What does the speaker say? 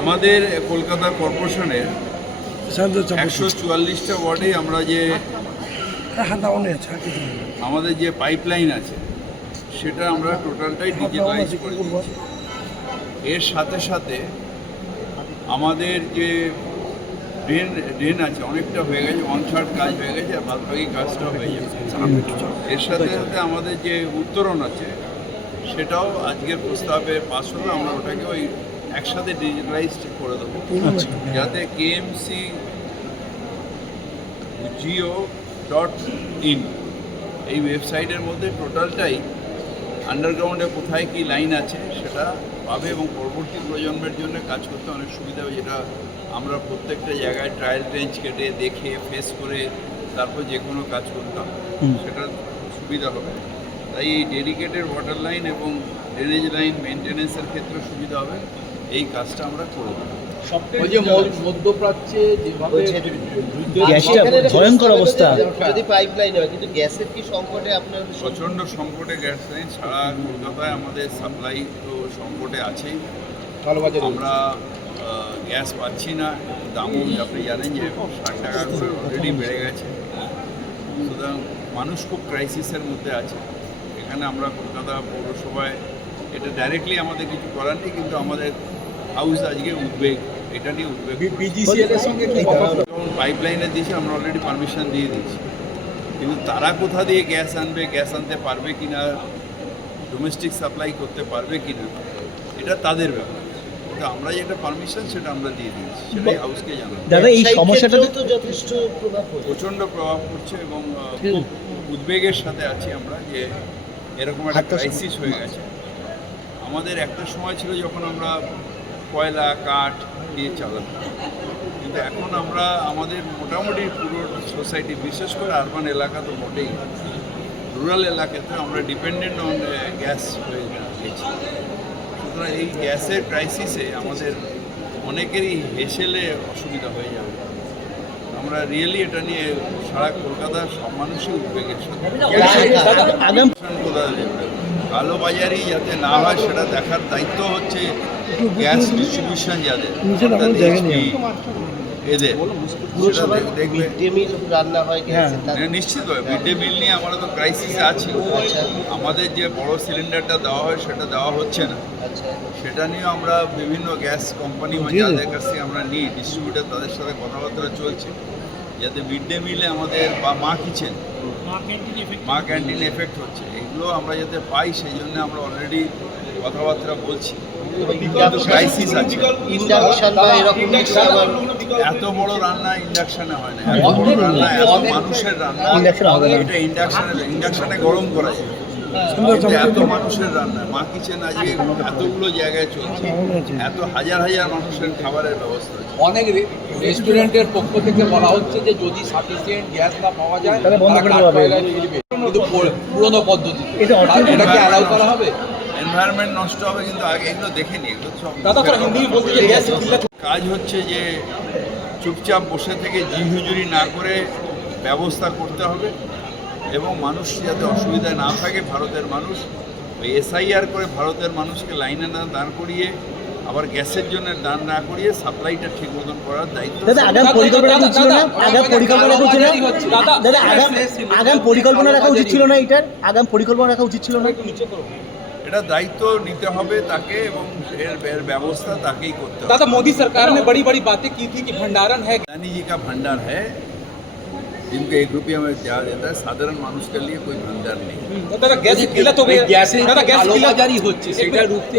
আমাদের কলকাতা কর্পোরেশনের 144টা ওয়ার্ডে আমরা যে আমাদের যে পাইপলাইন আছে সেটা আমরা টোটালটাই ডিজিটালাইজ করে দিয়েছি। এর সাথে সাথে আমাদের যে ড্রেন আছে অনেকটা হয়ে গেছে, 1/3 কাজ হয়ে গেছে, আর বাদবাকি কাজটা হয়ে যাবে। এর সাথে সাথে আমাদের যে উত্তরণ আছে সেটাও আজকের প্রস্তাবে পাস হলো, আমরা ওটাকে ওই একসাথে ডিজিটালাইজ করে দেবো, যাতে KMC geo.in এই ওয়েবসাইটের মধ্যে টোটালটাই আন্ডারগ্রাউন্ডে কোথায় কি লাইন আছে সেটা পাবে এবং পরবর্তী প্রজন্মের জন্য কাজ করতে অনেক সুবিধা হবে, যেটা আমরা প্রত্যেকটা জায়গায় ট্রায়াল ট্রেঞ্চ কেটে দেখে ফেস করে তারপর যে কোনো কাজ করতাম, সেটা সুবিধা হবে। তাই এই ডেডিকেটেড ওয়াটার লাইন এবং ড্রেনেজ লাইন মেনটেন্যান্সের ক্ষেত্রে সুবিধা হবে, এই কাজটা আমরা করব। মধ্যপ্রাচ্যে যেভাবে ভয়ঙ্কর অবস্থা, যদি পাইপলাইন হয়, কিন্তু গ্যাসের কি সংকটে আপনার? প্রচণ্ড সংকটে গ্যাস লাইন সারা কলকাতায় আমাদের সাপ্লাই তো সংকটে আছেই। আমরা গ্যাস পাচ্ছি না, দামও আপনি জানেন যে 60 টাকা করে অলরেডি বেড়ে গেছে, সুতরাং মানুষ খুব ক্রাইসিসের মধ্যে আছে। এখানে আমরা কলকাতা পৌরসভায় এটা ডাইরেক্টলি আমাদের কিছু করার নেই, কিন্তু আমাদের হাউস আজকে উদ্বেগ, এটা নিয়ে উদ্বেগ। বিজিসিএল সঙ্গে পাইপলাইনে দিয়েছি, আমরা অলরেডি পারমিশন দিয়ে দিয়েছি, কিন্তু তারা কোথা দিয়ে গ্যাস আনবে, গ্যাস আনতে পারবে কি না, ডোমেস্টিক সাপ্লাই করতে পারবে কি না, এটা তাদের ব্যাপার। কিন্তু আমরা যেটা পারমিশন সেটা আমরা দিয়ে দিয়েছি, সেটাই হাউসকে জানাবো। দাদা এই সমস্যাটা তো যথেষ্ট প্রভাব পড়ছে, প্রচণ্ড প্রভাব পড়ছে এবং খুব উদ্বেগের সাথে আছি আমরা যে এরকম একটা ক্রাইসিস হয়ে গেছে। আমাদের একটা সময় ছিল যখন আমরা কয়লা কাঠ দিয়ে চালাতাম, কিন্তু এখন আমরা আমাদের মোটামুটি পুরো সোসাইটি, বিশেষ করে আরবান এলাকা তো মোটেই, রুরাল এলাকাতে আমরা ডিপেন্ডেন্ট অন গ্যাস হয়ে গেছি। সুতরাং এই গ্যাসের ক্রাইসিসে আমাদের অনেকেরই হেসেলে অসুবিধা হয়ে যাবে। আমরা রিয়েলি এটা নিয়ে সারা কলকাতার সব মানুষই উদ্বেগের সাথে। কালোবাজারি যাতে না হয় সেটা দেখার দায়িত্ব হচ্ছে গ্যাস ডিস্ট্রিবিউশন যাদের, এদের দেখবে রান্না হয় নিশ্চিত হয়। মিড ডে মিল নিয়ে আমরা তো ক্রাইসিসে আছি, আমাদের যে বড় সিলিন্ডারটা দেওয়া হয় সেটা দেওয়া হচ্ছে না, সেটা নিয়ে আমরা বিভিন্ন গ্যাস কোম্পানি যাদের কাছ থেকে আমরা নিই, ডিস্ট্রিবিউটার, তাদের সাথে কথাবার্তা চলছে যাতে মিড ডে মিলে আমাদের বা মা কিচেন, মা ক্যান্টিন এফেক্ট হচ্ছে, এগুলো আমরা যাতে পাই, সেই জন্য আমরা অলরেডি কথাবার্তা বলছি। ক্রাইসিস আছে, এত বড় রান্না ইন্ডাকশানে হয় না, এত বড় রান্না, এত মানুষের রান্না এটা ইন্ডাকশানে গরম করা যায়, এত মানুষের রান্না মা কিচেন আজকে এতগুলো জায়গায় চলছে, এত হাজার হাজার মানুষের খাবারের ব্যবস্থা আছে। অনেক রেস্টুরেন্টের পক্ষ থেকে বলা হচ্ছে যে যদি সাফিসিয়েন্ট গ্যাস না পাওয়া যায় তাহলে বন্ধ করে দেওয়া হবে, কিন্তু পুরনো পদ্ধতি এটাকে অ্যালাউ করা হবে। এনভায়রনমেন্ট নষ্ট হবে, কিন্তু আগে এগুলো দেখেনি, এগুলো সব কাজ হচ্ছে যে চুপচাপ বসে থেকে হুজুরি না করে ব্যবস্থা করতে হবে এবং মানুষ যাতে অসুবিধায় না থাকে। ভারতের মানুষ ওই SIR করে ভারতের মানুষকে লাইনে না দাঁড় করিয়ে আবার গ্যাসের জন্য দাঁড় না করিয়ে সাপ্লাইটা ঠিক মতন করার দায়িত্ব। আগাম পরিকল্পনা রাখা উচিত ছিল না, এটার আগাম পরিকল্পনা রাখা উচিত ছিল না। এটা দায়িত্ব নিতে হবে তাকে এবং এর ব্যবস্থা তাকেই করতে হবে। दादा मोदी सरकार ने बड़ी बड़ी बातें की थी कि भंडारण है, अदानी जी का भंडार है जिनको 1 रुपया में दिया देता है, साधारण मानुष के लिए कोई भंडार नहीं। दादा गैस किल्लत हो गई, गैस किल्लत जारी होচ্ছে, সেটা রুখতে